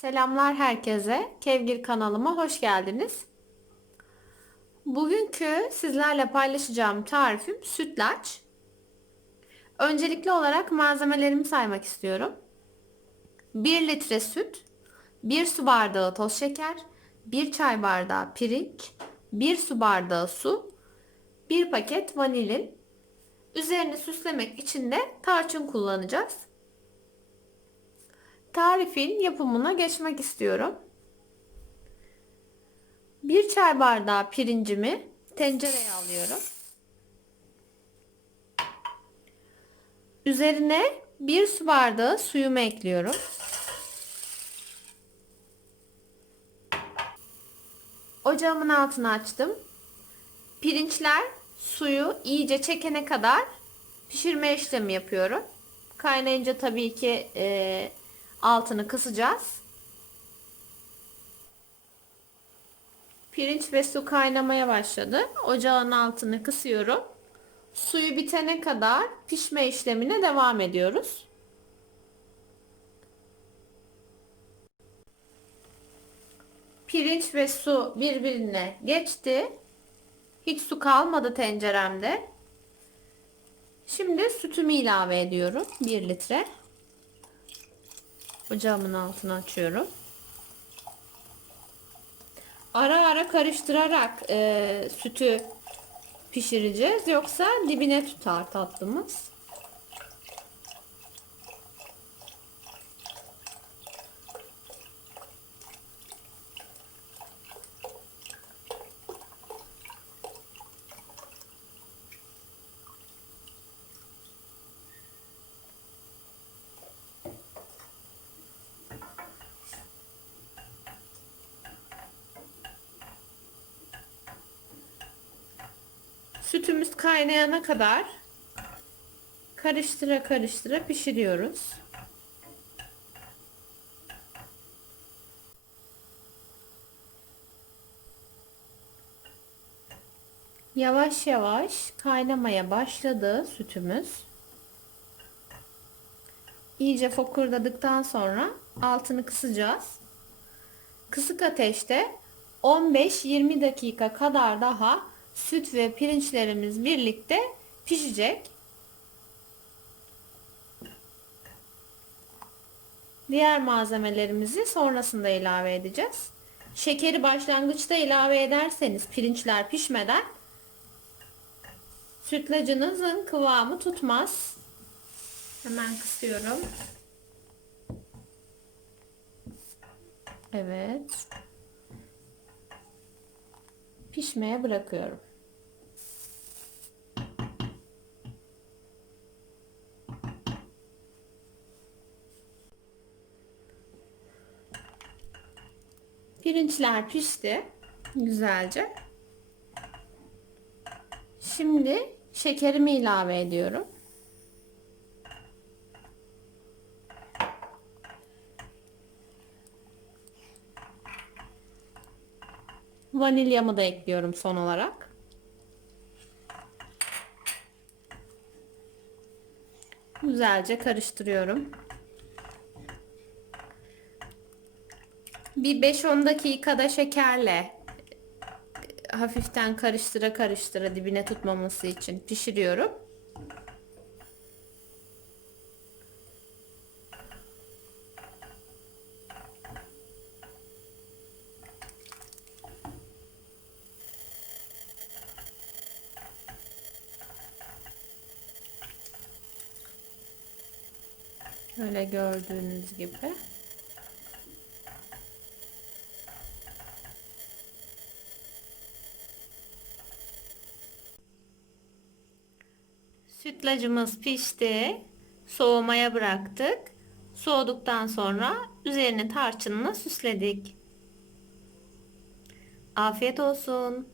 Selamlar herkese. Kevgir kanalıma hoş geldiniz. Bugünkü sizlerle paylaşacağım tarifim sütlaç. Öncelikli olarak malzemelerimi saymak istiyorum. 1 litre süt, 1 su bardağı toz şeker, 1 çay bardağı pirinç, 1 su bardağı su, 1 paket vanilin. Üzerini süslemek için de tarçın kullanacağız. Tarifin yapımına geçmek istiyorum. Bir çay bardağı pirincimi tencereye alıyorum. Üzerine bir su bardağı suyumu ekliyorum. Ocağımın altını açtım. Pirinçler suyu iyice çekene kadar pişirme işlemi yapıyorum. Kaynayınca tabii ki e, altını kısacağız. Pirinç ve su kaynamaya başladı. Ocağın altını kısıyorum. Suyu bitene kadar pişme işlemine devam ediyoruz. Pirinç ve su birbirine geçti. Hiç su kalmadı tenceremde. Şimdi sütümü ilave ediyorum. 1 litre. Ocağımın altını açıyorum. Ara ara karıştırarak e, sütü pişireceğiz. Yoksa dibine tutar tatlımız. Sütümüz kaynayana kadar karıştıra karıştıra pişiriyoruz. Yavaş yavaş kaynamaya başladı sütümüz. İyice fokurdadıktan sonra altını kısacağız. Kısık ateşte 15-20 dakika kadar daha süt ve pirinçlerimiz birlikte pişecek. Diğer malzemelerimizi sonrasında ilave edeceğiz. Şekeri başlangıçta ilave ederseniz pirinçler pişmeden sütlacınızın kıvamı tutmaz. Hemen kısıyorum. Evet. Pişmeye bırakıyorum. Pirinçler pişti güzelce. Şimdi şekerimi ilave ediyorum. Vanilyamı da ekliyorum son olarak. Güzelce karıştırıyorum. Bir 5-10 dakikada şekerle hafiften karıştıra karıştıra dibine tutmaması için pişiriyorum. Öyle gördüğünüz gibi. Sütlacımız pişti. Soğumaya bıraktık. Soğuduktan sonra üzerine tarçınla süsledik. Afiyet olsun.